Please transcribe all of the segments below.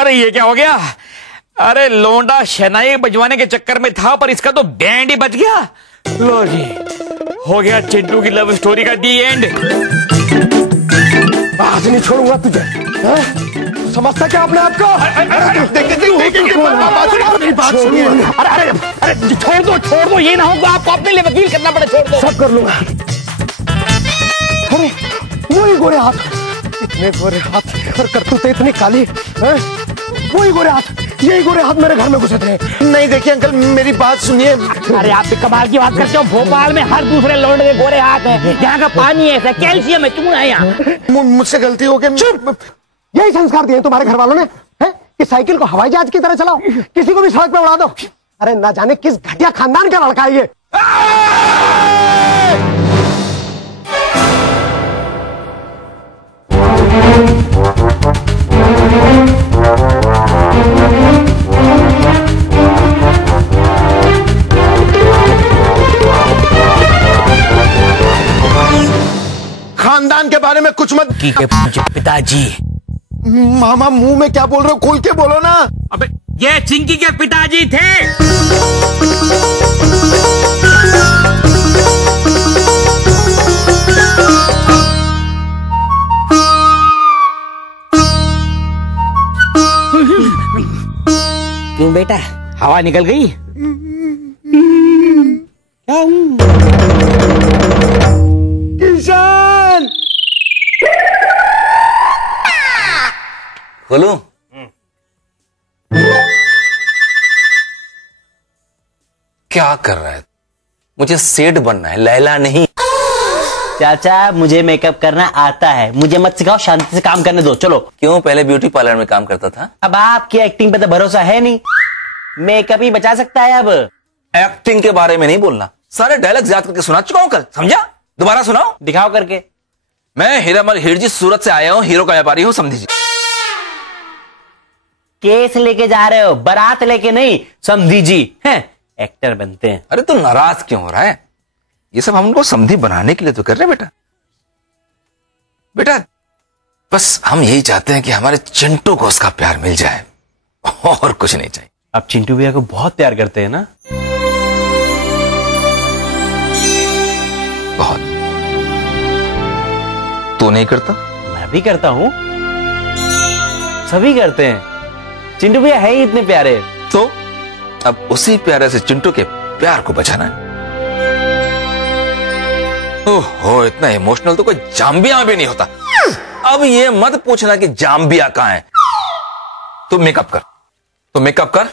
अरे ये क्या हो गया? अरे लोंडा शहनाई बजवाने के चक्कर में था, पर इसका तो बैंड ही बज गया। लो जी, हो गया चिंटू की लव स्टोरी का दी एंड। आज नहीं छोड़ूंगा तुझे। समझता क्या अपने आप को? मेरी बात सुनिए। अरे छोड़ दो, ये ना हो आपको अपने लिए वकील करना पड़े। छोड़ दो, सब कर लूंगा। अरे वही गोरे हाथ, इतने गोरे हाथ और करतूतें इतनी काली। वही गोरे हाथ, यही गोरे हाथ मेरे घर में घुसे थे। नहीं देखिए अंकल, मेरी बात सुनिए। अरे आप भी कमाल की बात करते हो। भोपाल में हर दूसरे लौंडे के गोरे हाथ है। यहाँ का पानी ऐसा कैल्शियम है, चूना है यहाँ। मुझसे गलती हो गई। चुप, यही संस्कार दिए तुम्हारे घर वालों ने है कि साइकिल को हवाई जहाज की तरह चलाओ, किसी को भी सड़क पे उड़ा दो। अरे ना जाने किस घटिया खानदान का लड़का है ये। खानदान के बारे में कुछ मत पिताजी। मामा मुंह में क्या बोल रहे हो? खोल के बोलो ना। अबे ये चिंकी के पिताजी थे। क्यों बेटा, हवा निकल गई? किशन, खोलूं? क्या कर रहा है? मुझे सेठ बनना है, लैला नहीं। चाचा मुझे मेकअप करना आता है, मुझे मत सिखाओ, शांति से काम करने दो। चलो। क्यों? पहले ब्यूटी पार्लर में काम करता था। अब आपकी एक्टिंग पे तो भरोसा है नहीं, मेकअप ही बचा सकता है। अब एक्टिंग के बारे में नहीं बोलना, सारे डायलॉग याद करके सुना चुका हूं कल, समझा? दोबारा सुनाओ। दिखाओ करके। मैं हीरामल हिरजी सूरत से आया हूं, हीरो का व्यापारी हूं, समझी? केस लेके जा रहे हो, बारात लेके नहीं, समझी जी। हैं एक्टर बनते हैं। अरे तू नाराज क्यों हो रहा है? ये सब हम उनको समझी बनाने के लिए तो कर रहे हैं बेटा। बस हम यही चाहते हैं कि हमारे चिंटू को उसका प्यार मिल जाए, और कुछ नहीं चाहिए। आप चिंटू भैया को बहुत प्यार करते हैं ना? बहुत। तू नहीं करता? मैं भी करता हूं, सभी करते हैं। चिंटू भैया है ही इतने प्यारे। तो अब उसी प्यारे से चिंटू के प्यार को बचाना है। ओहो, इतना इमोशनल तो कोई जाम्बिया भी नहीं होता। अब ये मत पूछना कि जाम्बिया कहां है। तो मेकअप कर,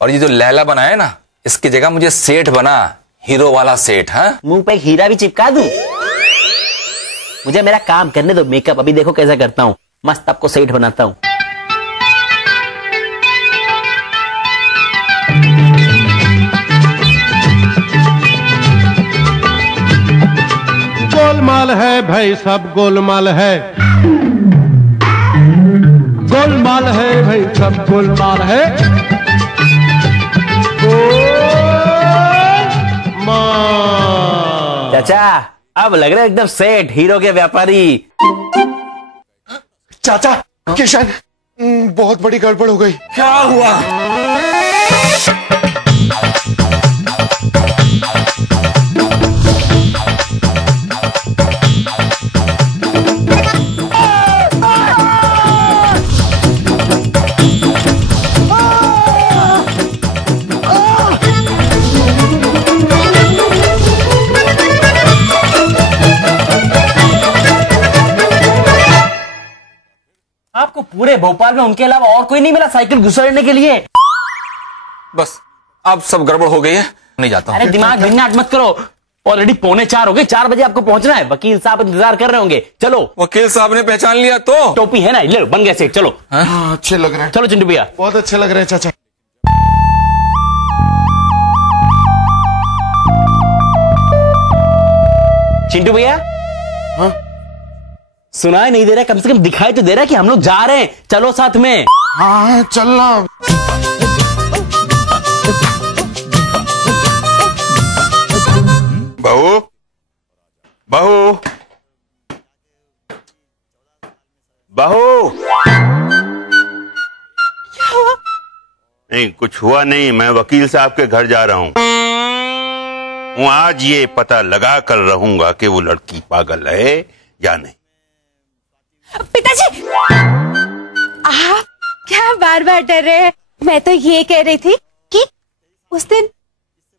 और ये जो लैला बनाया ना, इसकी जगह मुझे सेठ बना, हीरो वाला सेठ। हाँ, मुंह पे एक हीरा भी चिपका दूं? मुझे मेरा काम करने दो। मेकअप अभी देखो कैसा करता हूं, मस्त आपको सेठ बनाता हूं। गोलमाल है भाई, सब गोलमाल है। गोलमाल है भाई, सब गोलमाल है। चाचा अब लग रहा है एकदम सेठ, हीरो के व्यापारी। चाचा किशन, बहुत बड़ी गड़बड़ हो गई। क्या हुआ? आपको पूरे भोपाल में उनके अलावा और कोई नहीं मिला साइकिल घुसाड़ने के लिए? बस अब सब गड़बड़ हो गई है, नहीं जाता हूं। अरे दिमाग भिन्नाट मत करो, ऑलरेडी 3:45 हो गए, 4 बजे आपको पहुंचना है। वकील साहब इंतजार कर रहे होंगे। चलो। वकील साहब ने पहचान लिया तो? टोपी है ना, ले लो, बन गए सेठ। चलो। हाँ, अच्छे लग रहे हैं। चलो चिंटू भैया। बहुत अच्छे लग रहे हैं चाचा। चिंटू भैया, हाँ? सुनाई नहीं दे रहा, कम से कम दिखाई तो दे रहा कि हम लोग जा रहे हैं। चलो साथ में। हाँ चलना। नहीं, कुछ हुआ नहीं। मैं वकील साहब के घर जा रहा हूँ। आज ये पता लगा कर रहूंगा कि वो लड़की पागल है या नहीं। पिताजी, आप क्या बार बार डर रहे हैं? मैं तो ये कह रही थी कि उस दिन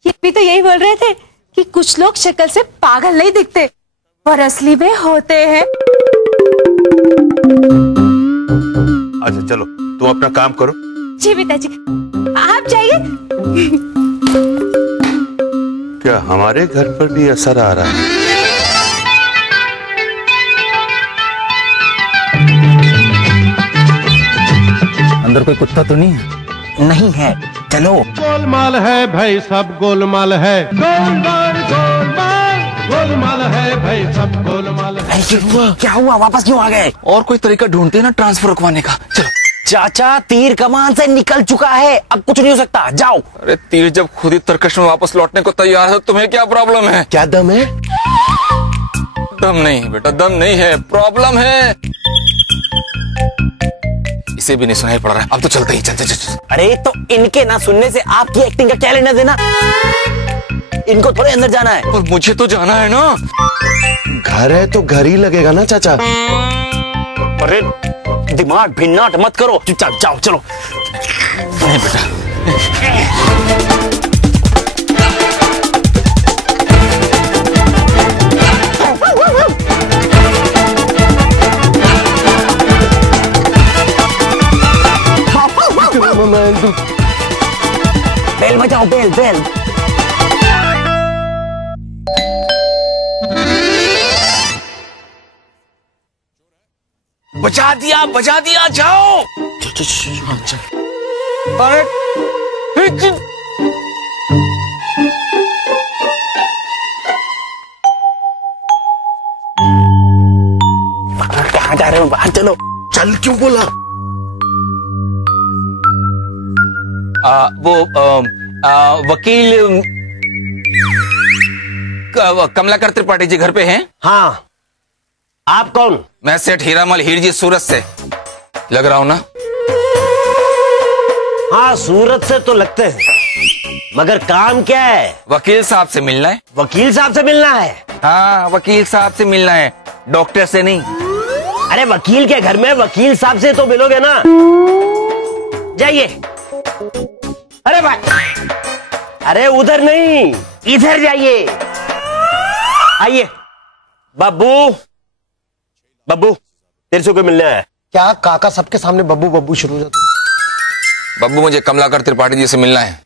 ये भी तो यही बोल रहे थे कि कुछ लोग शक्ल से पागल नहीं दिखते और असली में होते हैं। अच्छा चलो, तुम अपना काम करो। जी पिताजी, आप जाइए। क्या हमारे घर पर भी असर आ रहा है? अंदर कोई कुत्ता तो नहीं है? नहीं है, चलो। गोलमाल है भाई, सब गोलमाल है। गोलमाल गोलमाल गोलमाल है भाई, सब गोलमाल है। क्या हुआ, वापस क्यों आ गए? और कोई तरीका ढूंढते हैं ना ट्रांसफर रुकवाने का। चलो। चाचा, तीर कमान से निकल चुका है, अब कुछ नहीं हो सकता, जाओ। अरे तीर जब खुद ही तरकश में वापस लौटने को तैयार है तो तुम्हें क्या प्रॉब्लम है? क्या दम है? दम नहीं बेटा, दम नहीं है, प्रॉब्लम है। इसे भी नहीं सुनाई पड़ रहा है। अब तो चलते ही, चल चल चल। अरे तो इनके ना सुनने से आपकी एक्टिंग का क्या लेना देना? इनको थोड़े अंदर जाना है। और मुझे तो जाना है ना। घर है तो घर ही लगेगा ना चाचा। अरे दिमाग भिन्नाट मत करो, चुपचाप जाओ, चलो। नहीं बेटा। बेल बजाओ, बेल बेल। बजा दिया, जाओ। अरे कहाँ जा रहे हो? बाहर चलो। चल क्यों बोला? वकील कमलाकर त्रिपाठी जी घर पे हैं? हाँ, आप कौन? मैं सेठ हीरामल हीर जी सूरत से लग रहा हूं ना? हाँ, सूरत से तो लगते हैं, मगर काम क्या है? वकील साहब से मिलना है। वकील साहब से मिलना है? हाँ, वकील साहब से मिलना है, डॉक्टर से नहीं। अरे वकील के घर में वकील साहब से तो मिलोगे ना। जाइए। अरे भाई, अरे उधर नहीं, इधर जाइए। आइए। बब्बू, बब्बू, तेरे से कोई मिलना है? क्या काका सबके सामने बब्बू बब्बू शुरू हो जाता? बब्बू, मुझे कमलाकर त्रिपाठी जी से मिलना है।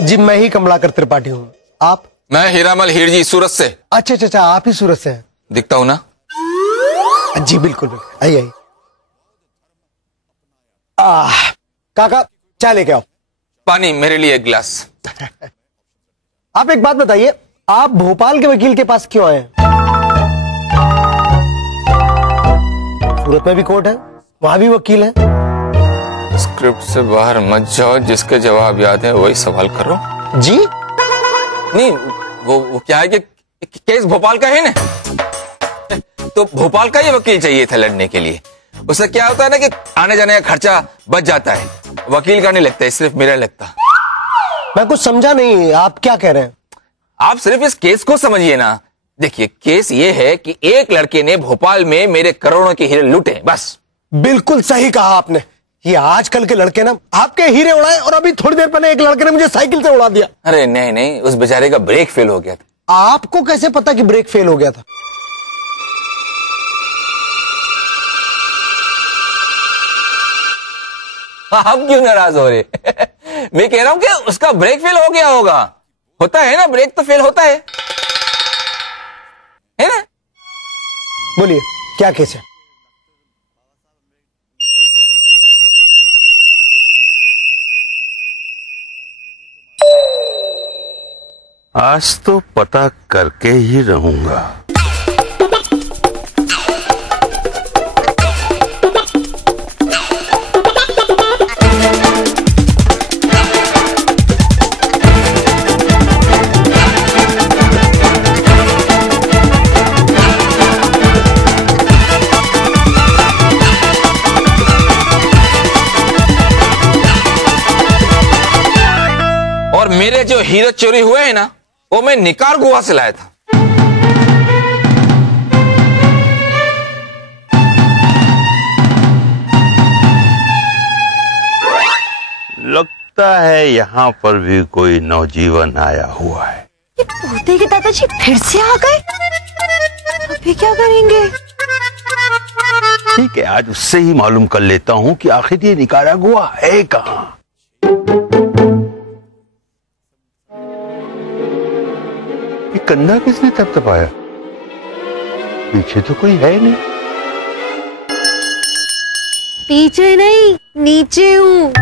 जी, मैं ही कमलाकर त्रिपाठी हूँ। आप? मैं हीरामल हीर जी सूरत से। अच्छा अच्छा, आप ही सूरत से हैं? दिखता हूँ ना? जी बिल्कुल बिल्कुल, आइए आइए। काका चाय लेके आओ। पानी मेरे लिए एक गिलास। आप एक बात बताइए, आप भोपाल के वकील के पास क्यों आए? सूरत में भी कोर्ट है, वहां भी वकील है। स्क्रिप्ट से बाहर मत जाओ, जिसके जवाब याद है वही सवाल करो। जी नहीं, वो क्या है कि केस भोपाल का है ना, तो भोपाल का ही वकील चाहिए था लड़ने के लिए। उससे क्या होता है ना कि आने जाने का खर्चा बच जाता है, वकील का नहीं लगता है, सिर्फ मेरा लगता। मैं कुछ समझा नहीं, आप क्या कह रहे हैं? आप सिर्फ इस केस को समझिए ना। देखिए, केस ये है कि एक लड़के ने भोपाल में मेरे करोड़ों के हीरे लूटे, बस। बिल्कुल सही कहा आपने। ये आजकल के लड़के ना आपके हीरे उड़ाए, और अभी थोड़ी देर पहले एक लड़के ने मुझे साइकिल से उड़ा दिया। अरे नहीं नहीं, उस बेचारे का ब्रेक फेल हो गया था। आपको कैसे पता कि ब्रेक फेल हो गया था? आप क्यों नाराज हो रहे? मैं कह रहा हूं कि उसका ब्रेक फेल हो गया होगा। होता है ना, ब्रेक तो फेल होता है ना? बोलिए, क्या केस है? आज तो पता करके ही रहूंगा। और मेरे जो हीरे चोरी हुए हैं ना, वो मैं निकारागुआ से लाया था। लगता है यहाँ पर भी कोई नौजीवन आया हुआ है। ये पोते के दादाजी फिर से आ गए। अभी क्या करेंगे? ठीक है, आज उससे ही मालूम कर लेता हूँ कि आखिर ये निकारागुआ है कहाँ। ये कंधा किसने थपथपाया? पीछे तो कोई है नहीं। पीछे नहीं, नीचे हूँ।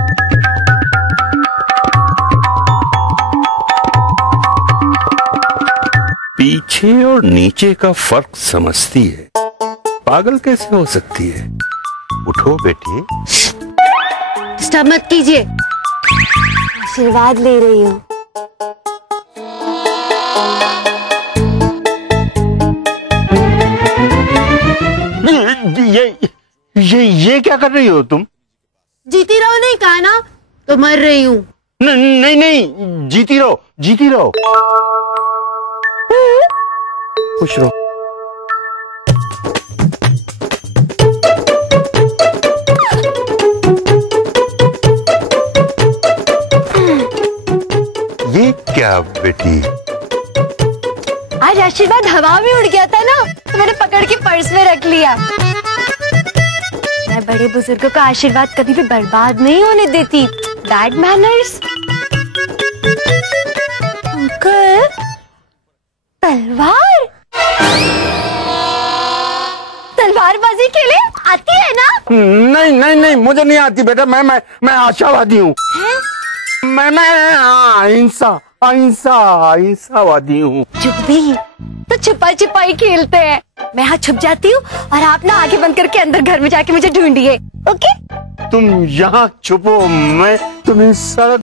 पीछे और नीचे का फर्क समझती है, पागल कैसे हो सकती है? उठो बेटी। डिस्टर्ब मत कीजिए, आशीर्वाद ले रही हूँ। ये क्या कर रही हो तुम? जीती रहो नहीं कहा ना, तो मर रही हूँ। नहीं नहीं, जीती रहो, जीती रहो, खुश रहो। ये क्या बेटी? आज आशीर्वाद हवा में उड़ गया था ना, तो मैंने पकड़ के पर्स में रख लिया। मैं बड़े बुजुर्गों का आशीर्वाद कभी भी बर्बाद नहीं होने देती। Bad manners. अंकल, तलवार? तलवारबाजी खेले आती है ना? नहीं नहीं नहीं, मुझे नहीं आती बेटा। मैं आशावादी हूँ। मैं अहिंसावादी हूँ। जो भी, तो छुपा छिपाई खेलते हैं। मैं यहाँ छुप जाती हूँ और आप ना आगे बंद करके अंदर घर में जाके मुझे ढूंढिए। ओके? तुम यहाँ छुपो, मैं तुम्हें सड़क